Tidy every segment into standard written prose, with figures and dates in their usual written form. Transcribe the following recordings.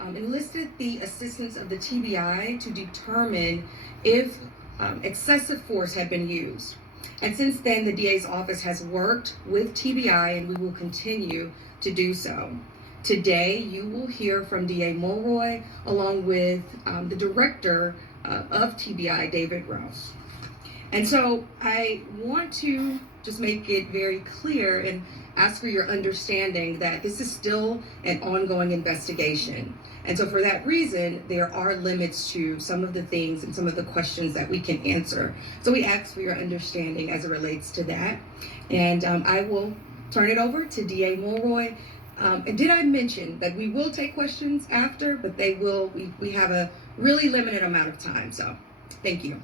enlisted the assistance of the TBI to determine if excessive force had been used. And since then, the DA's office has worked with TBI, and we will continue to do so. Today, you will hear from DA Mulroy along with the director of TBI, David Rouse. And so I want to just make it very clear and ask for your understanding that this is still an ongoing investigation. And so for that reason, there are limits to some of the things and some of the questions that we can answer. So we ask for your understanding as it relates to that. And I will turn it over to DA Mulroy. And did I mention that we will take questions after, but we have a really limited amount of time. So thank you.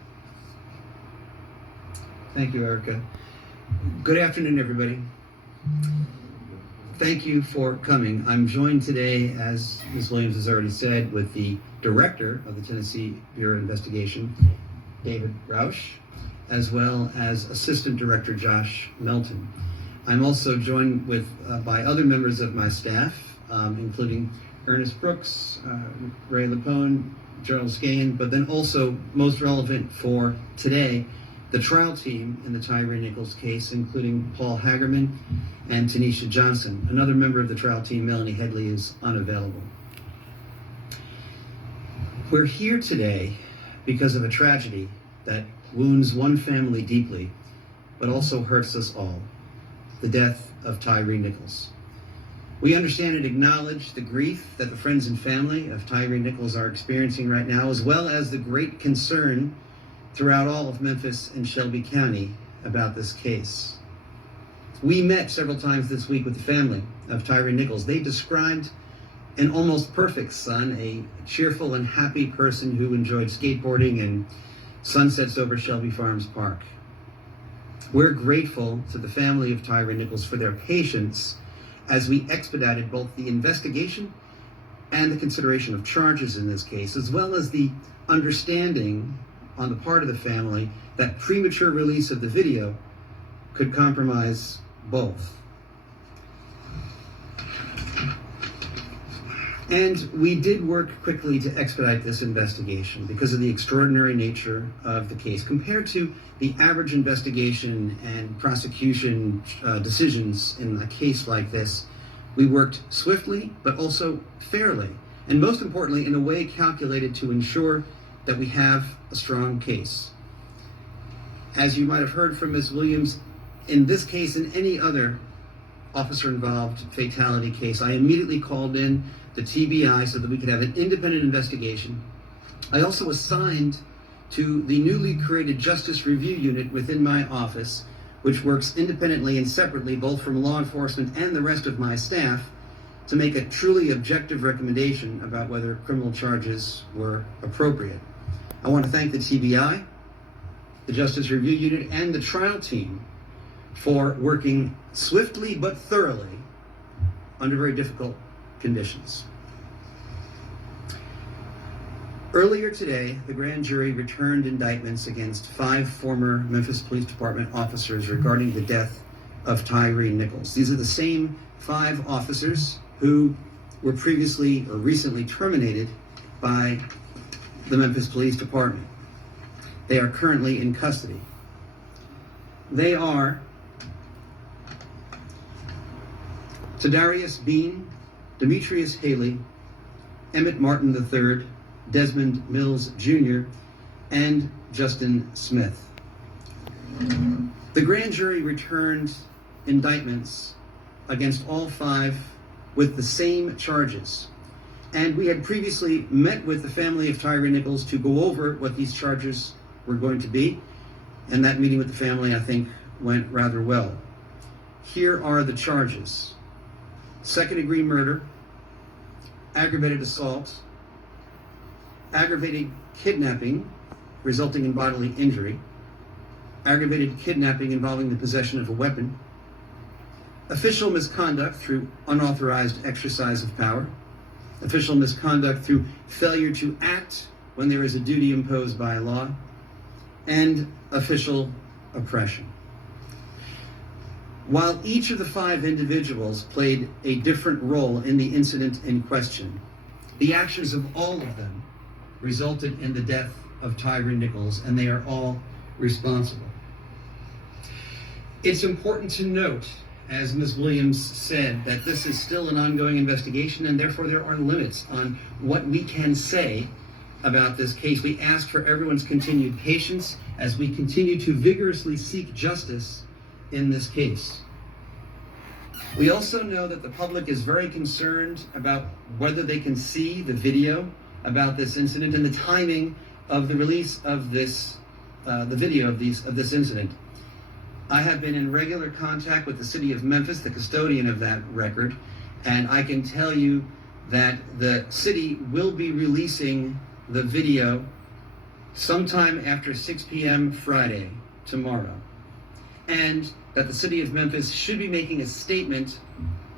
Thank you, Erica. Good afternoon, everybody. Thank you for coming. I'm joined today, as Ms. Williams has already said, with the director of the Tennessee Bureau of Investigation, David Roush, as well as Assistant Director Josh Melton. I'm also joined by other members of my staff, including Ernest Brooks, Ray Lapone, Gerald Skane, but then also most relevant for today, the trial team in the Tyre Nichols case, including Paul Hagerman and Tanisha Johnson. Another member of the trial team, Melanie Headley, is unavailable. We're here today because of a tragedy that wounds one family deeply, but also hurts us all: the death of Tyre Nichols. We understand and acknowledge the grief that the friends and family of Tyre Nichols are experiencing right now, as well as the great concern throughout all of Memphis and Shelby County about this case. We met several times this week with the family of Tyre Nichols. They described an almost perfect son, a cheerful and happy person who enjoyed skateboarding and sunsets over Shelby Farms Park. We're grateful to the family of Tyre Nichols for their patience as we expedited both the investigation and the consideration of charges in this case, as well as the understanding on the part of the family that premature release of the video could compromise both. And we did work quickly to expedite this investigation because of the extraordinary nature of the case. Compared to the average investigation and prosecution decisions in a case like this, we worked swiftly, but also fairly, and most importantly, in a way calculated to ensure that we have a strong case. As you might have heard from Ms. Williams, in this case and any other officer-involved fatality case, I immediately called in the TBI so that we could have an independent investigation. I also assigned to the newly created Justice Review Unit within my office, which works independently and separately both from law enforcement and the rest of my staff, to make a truly objective recommendation about whether criminal charges were appropriate. I want to thank the TBI, the Justice Review Unit, and the trial team for working swiftly but thoroughly under very difficult conditions. Earlier today, the grand jury returned indictments against 5 former Memphis Police Department officers regarding the death of Tyre Nichols. These are the same 5 officers who were previously or recently terminated by the Memphis Police Department. They are currently in custody. They are Tadarius Bean, Demetrius Haley, Emmett Martin III, Desmond Mills Jr., and Justin Smith. The grand jury returned indictments against all 5 with the same charges. And we had previously met with the family of Tyre Nichols to go over what these charges were going to be. And that meeting with the family, I think, went rather well. Here are the charges: second-degree murder, aggravated assault, aggravated kidnapping resulting in bodily injury, aggravated kidnapping involving the possession of a weapon, official misconduct through unauthorized exercise of power, official misconduct through failure to act when there is a duty imposed by law, and official oppression. While each of the 5 individuals played a different role in the incident in question, The actions of all of them resulted in the death of Tyre Nichols, and they are all responsible. It's important to note, as Ms. Williams said, that this is still an ongoing investigation, and therefore there are limits on what we can say about this case. We ask for everyone's continued patience as we continue to vigorously seek justice in this case. We also know that the public is very concerned about whether they can see the video about this incident and the timing of the release of this, the video of this incident. I have been in regular contact with the city of Memphis, the custodian of that record, and I can tell you that the city will be releasing the video sometime after 6 p.m. Friday, tomorrow. And that the city of Memphis should be making a statement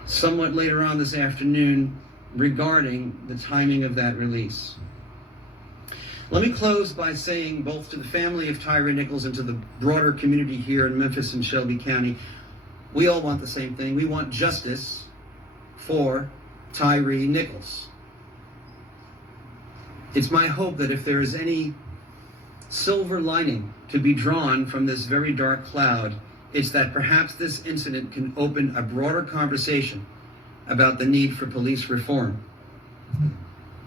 somewhat later on this afternoon regarding the timing of that release. Let me close by saying, both to the family of Tyre Nichols and to the broader community here in Memphis and Shelby County, we all want the same thing. We want justice for Tyre Nichols. It's my hope that if there is any silver lining to be drawn from this very dark cloud, it's that perhaps this incident can open a broader conversation about the need for police reform.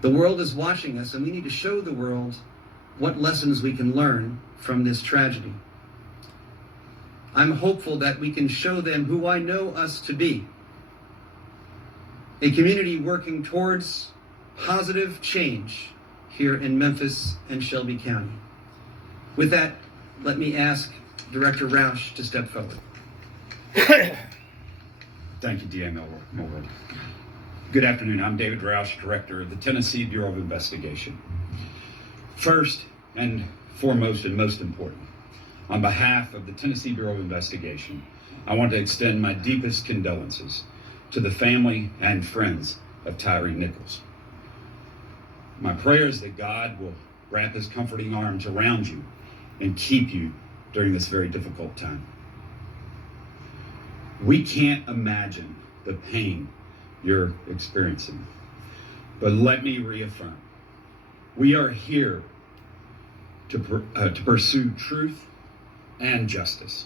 The world is watching us, and we need to show the world what lessons we can learn from this tragedy. I'm hopeful that we can show them who I know us to be, a community working towards positive change here in Memphis and Shelby County. With that, let me ask Director Roush to step forward. Thank you, D.A. Mulroy. Good afternoon. I'm David Roush, Director of the Tennessee Bureau of Investigation. First and foremost and most important, on behalf of the Tennessee Bureau of Investigation, I want to extend my deepest condolences to the family and friends of Tyre Nichols. My prayer is that God will wrap his comforting arms around you and keep you during this very difficult time. We can't imagine the pain you're experiencing, but let me reaffirm, we are here to pursue truth and justice,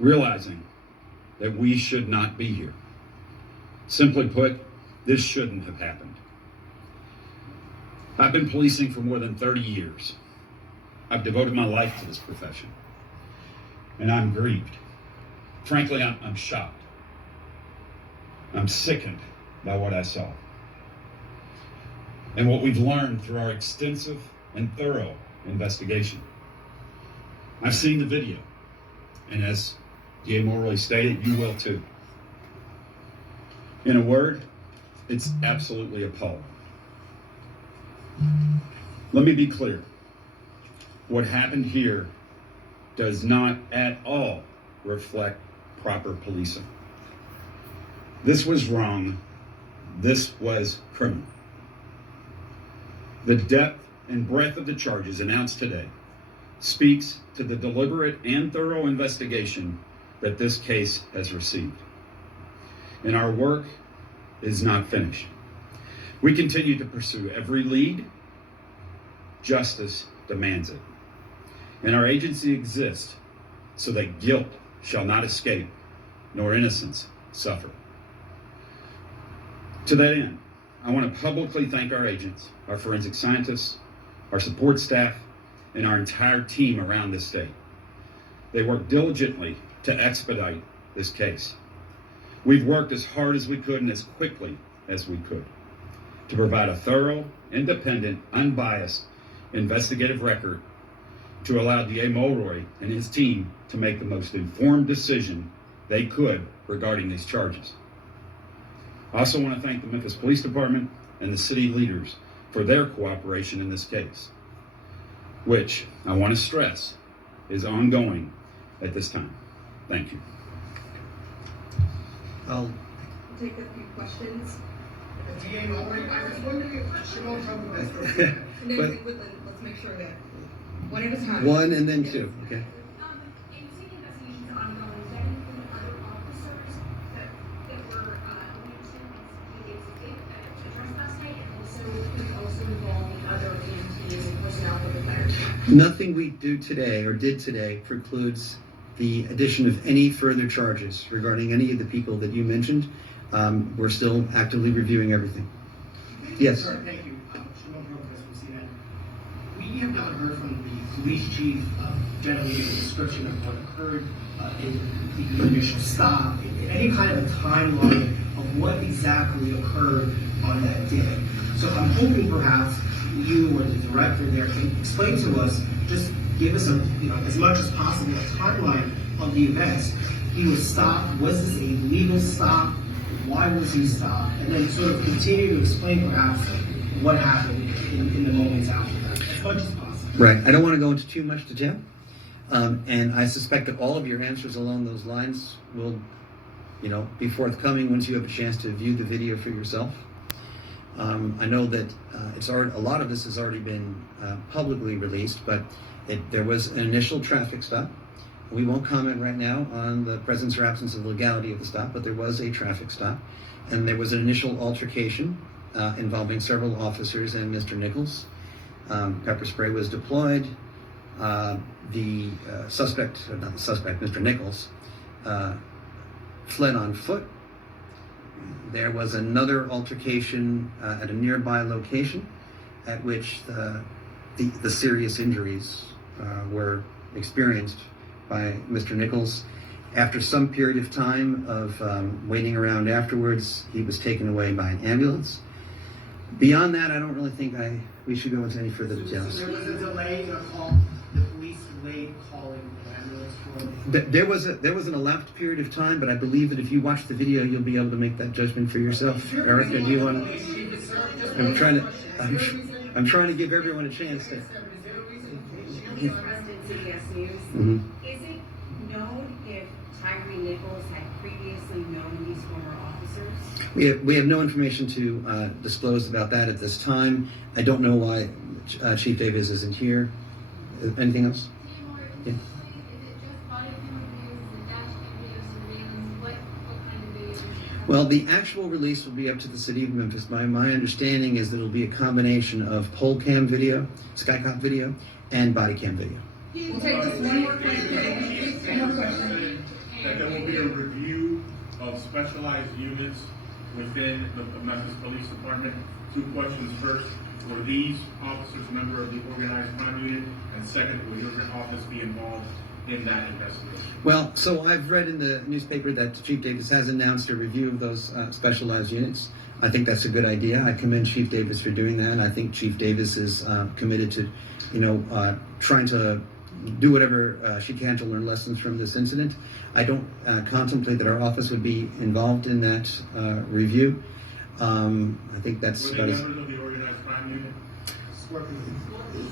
realizing that we should not be here. Simply put, this shouldn't have happened. I've been policing for more than 30 years. I've devoted my life to this profession, and I'm grieved. Frankly, I'm shocked. I'm sickened by what I saw and what we've learned through our extensive and thorough investigation. I've seen the video, and as D.A. Mulroy stated, you will too. In a word, it's absolutely appalling. Let me be clear. What happened here does not at all reflect proper policing. This was wrong. This was criminal. The depth and breadth of the charges announced today speaks to the deliberate and thorough investigation that this case has received. And our work is not finished. We continue to pursue every lead. Justice demands it. And our agency exists so that guilt shall not escape, nor innocence suffer. To that end, I want to publicly thank our agents, our forensic scientists, our support staff, and our entire team around this state. They worked diligently to expedite this case. We've worked as hard as we could and as quickly as we could to provide a thorough, independent, unbiased investigative record to allow D.A. Mulroy and his team to make the most informed decision they could regarding these charges. I also want to thank the Memphis Police Department and the city leaders for their cooperation in this case, which I want to stress is ongoing at this time. Thank you. I'll Take a few questions. D.A. Mulroy, I was wondering if Shimon Trump And then let's make sure that one at a time. one and then two, okay? In city investigations ongoing, does that include other officers that were linked to the address last night? And Nothing we do today or did today precludes the addition of any further charges regarding any of the people that you mentioned. We're still actively reviewing everything. Yes. Sir, thank you. Shimon Protest from CNN. We have not heard from the police chief generally a description of what occurred in the initial stop, any kind of a timeline of what exactly occurred on that day. So I'm hoping perhaps you or the director there can explain to us, just give us as much as possible a timeline of the events. He was stopped. Was this a legal stop? Why was he stopped? And then sort of continue to explain perhaps what happened in the moments after that, as much as possible. Right. I don't want to go into too much detail. And I suspect that all of your answers along those lines will, be forthcoming once you have a chance to view the video for yourself. I know that a lot of this has already been publicly released, but there was an initial traffic stop. We won't comment right now on the presence or absence of legality of the stop, but there was a traffic stop, and there was an initial altercation involving several officers and Mr. Nichols. Pepper spray was deployed. The Mr. Nichols, fled on foot. There was another altercation at a nearby location at which the serious injuries were experienced by Mr. Nichols. After some period of time of waiting around afterwards, he was taken away by an ambulance. Beyond that, I don't really think we should go into any further details. So there was a delay in a call. The police delayed calling the ambulance for There was an elapsed period of time, but I believe that if you watch the video, you'll be able to make that judgment for yourself. Erica, do you want to? I'm trying to give everyone a chance to. President CBS News. Mm-hmm. Is it known if Tyree Nichols had previously known these former officers? We have no information to disclose about that at this time. I don't know why Chief Davis isn't here. Anything else? Yeah. Is it just body camera videos? Is it dash cam video surveillance? What kind of videos? Well, the actual release will be up to the city of Memphis. My understanding is that it'll be a combination of pole cam video, skycop video, and body cam video. We'll take just one more question. One more question. That there will be a review of specialized units within the Memphis Police Department. Two questions. First, were these officers a member of the organized crime unit? And second, will your office be involved in that investigation? Well, so I've read in the newspaper that Chief Davis has announced a review of those specialized units. I think that's a good idea. I commend Chief Davis for doing that. I think Chief Davis is committed to, trying to do whatever she can to learn lessons from this incident. I don't contemplate that our office would be involved in that review. I think that's Were about they as... members of the organized crime unit?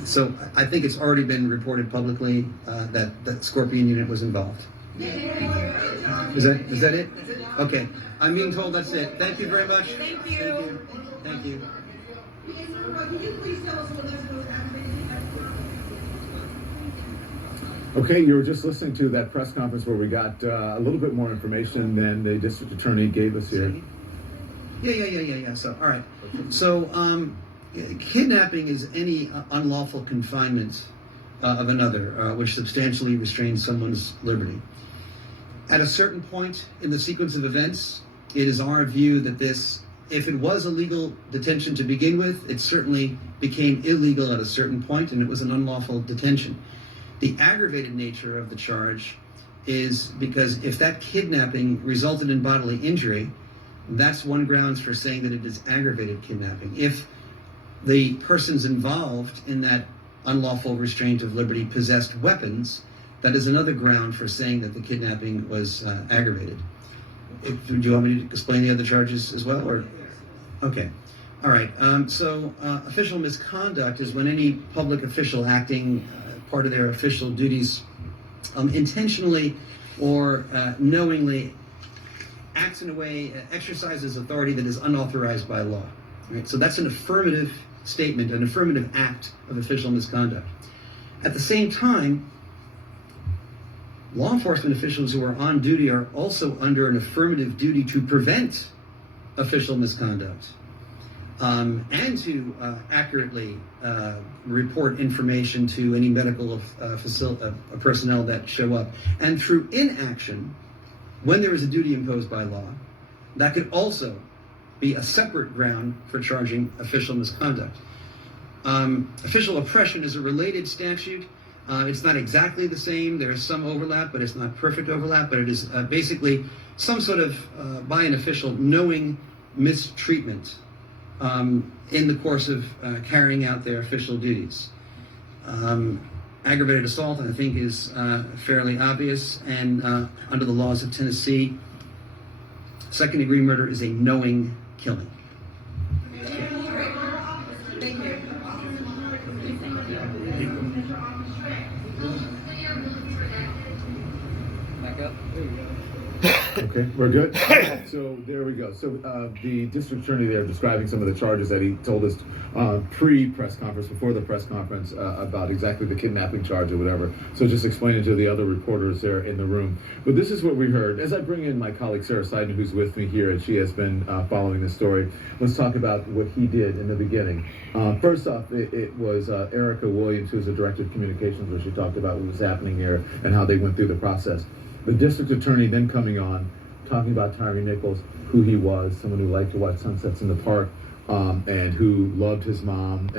So I think it's already been reported publicly that the Scorpion unit was involved. Is that it? Okay. I'm being told that's it. Thank you very much. Thank you. Thank you. Can you please tell us what was aggravated? Okay, you were just listening to that press conference where we got a little bit more information than the district attorney gave us here. Yeah. So, all right. So, kidnapping is any unlawful confinement of another, which substantially restrains someone's liberty. At a certain point in the sequence of events, it is our view that this, if it was a legal detention to begin with, it certainly became illegal at a certain point, and it was an unlawful detention. The aggravated nature of the charge is because if that kidnapping resulted in bodily injury, that's one grounds for saying that it is aggravated kidnapping. If the persons involved in that unlawful restraint of liberty possessed weapons, that is another ground for saying that the kidnapping was aggravated. Do you want me to explain the other charges as well, or? Okay. All right. So official misconduct is when any public official acting part of their official duties intentionally or knowingly acts in a way, exercises authority that is unauthorized by law. Right? So that's an affirmative statement, an affirmative act of official misconduct. At the same time, law enforcement officials who are on duty are also under an affirmative duty to prevent official misconduct. and to accurately report information to any medical personnel that show up. And through inaction, when there is a duty imposed by law, that could also be a separate ground for charging official misconduct. Official oppression is a related statute. It's not exactly the same. There is some overlap, but it's not perfect overlap. But it is basically some sort of, by an official, knowing mistreatment in the course of carrying out their official duties. Aggravated assault, I think, is fairly obvious, and under the laws of Tennessee, second-degree murder is a knowing killing. Okay, we're good. So there we go. So the district attorney there describing some of the charges that he told us pre-press conference, before the press conference, about exactly the kidnapping charge or whatever. So just explaining to the other reporters there in the room. But this is what we heard. As I bring in my colleague Sarah Seiden, who's with me here, and she has been following this story, let's talk about what he did in the beginning. First off, it was Erica Williams, who's the director of communications, where she talked about what was happening here and how they went through the process. The district attorney then coming on, talking about Tyre Nichols, who he was, someone who liked to watch sunsets in the park, and who loved his mom.